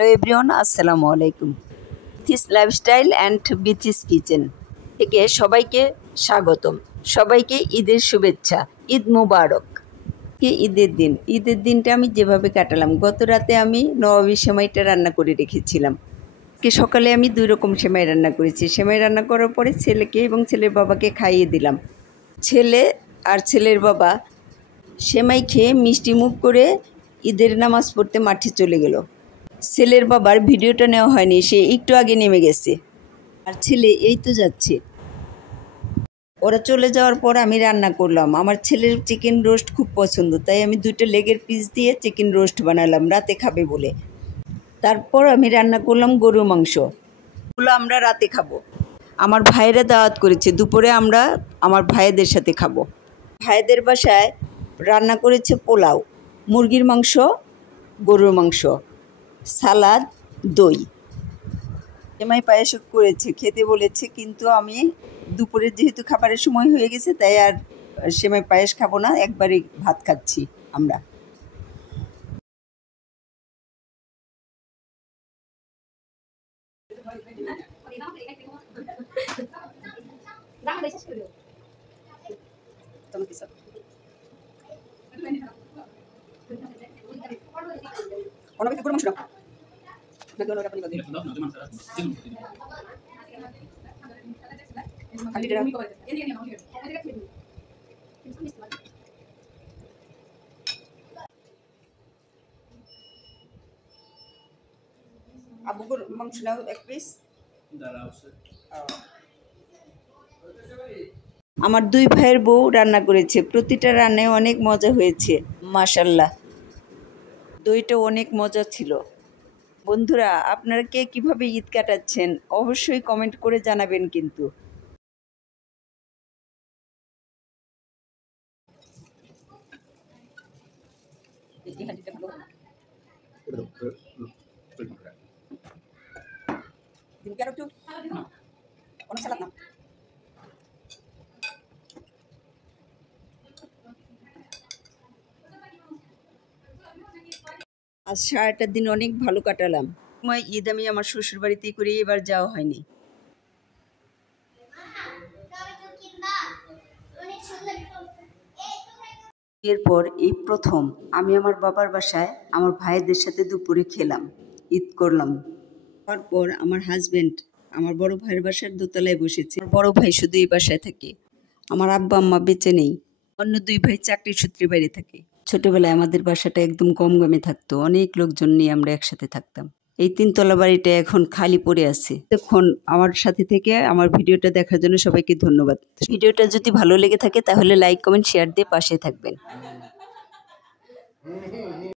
Hello everyone, আসসালামু আলাইকুম। Bithi's lifestyle and Bithi's kitchen থেকে সবাইকে স্বাগতম। সবাইকে ঈদের শুভেচ্ছা। ঈদ মুবারক। ঈদের দিনটা আমি যেভাবে কাটালাম, গত রাতে আমি নবাবী সেমাইটা রান্না করে রেখেছিলাম। সকালে আমি 2 রকম সেমাই রান্না করেছি। সেমাই রান্না করার পরে ছেলেকে এবং ছেলের বাবাকে খাইয়ে দিলাম। ছেলে আর ছেলের বাবা সেমাই খেয়ে মিষ্টি মুখ করে ঈদের নামাজ পড়তে মাঠে চলে গেল। ছেলের বাবার ভিডিওটা নেওয়া হয়নি, সে একটু আগে নেমে গেছে। আর ছেলে এই তো যাচ্ছে। ওরা চলে যাওয়ার পর আমি রান্না করলাম। আমার ছেলের চিকেন রোস্ট খুব পছন্দ, তাই আমি 2টা লেগের পিস দিয়ে চিকেন রোস্ট বানালাম রাতে খাবে বলে। তারপর আমি রান্না করলাম গরুর মাংস, ওগুলো আমরা রাতে খাবো। আমার ভাইয়েরা দাওয়াত করেছে, দুপুরে আমরা আমার ভাইয়েদের সাথে খাবো। ভাইয়েদের বাসায় রান্না করেছে পোলাও, মুরগির মাংস, গরুর মাংস, সালাদ, দই, সেমাই পায়েস করেছে, খেতে বলেছে। কিন্তু আমি দুপুরে যেহেতু খাবারের সময় হয়ে গেছে, তাই আর সেমাই পায়েস খাবো না, একবারে ভাত খাচ্ছি আমরা। আবুর মাংস নাও এক পিস। আমার 2 ভাইয়ের বউ রান্না করেছে, প্রতিটা রান্নায় অনেক মজা হয়েছে, মাশাল্লাহ। দইটা অনেক মজা ছিল। বন্ধুরা, আপনারা কে কীভাবে ঈদ কাটাচ্ছেন অবশ্যই কমেন্ট করে জানাবেন কিন্তু। আজ সারাটা দিন অনেক ভালো কাটালাম। ঈদ আমি আমার শ্বশুর বাড়িতেই করি, এবার যাওয়া হয়নি। এরপর এই প্রথম আমি আমার বাবার বাসায় আমার ভাইদের সাথে দুপুরে খেলাম, ঈদ করলাম। তারপর আমার হাজবেন্ড আমার বড় ভাইয়ের বাসার দোতলায় বসেছে। বড় ভাই শুধু এই বাসায় থাকে, আমার আব্বা আম্মা বেঁচে নেই। অন্য 2 ভাই চাকরির সূত্রে বাইরে থাকে। ছোটবেলায় আমাদের বাসাটা একদম গমগমে থাকতো, অনেক লোকজন নিয়ে আমরা একসাথে থাকতাম। এই 3 তলা বাড়িটা এখন খালি পড়ে আছে। তখন আমার সাথে থেকে আমার ভিডিওটা দেখার জন্য সবাইকে ধন্যবাদ। ভিডিওটা যদি ভালো লেগে থাকে তাহলে লাইক, কমেন্ট, শেয়ার দিয়ে পাশে থাকবেন।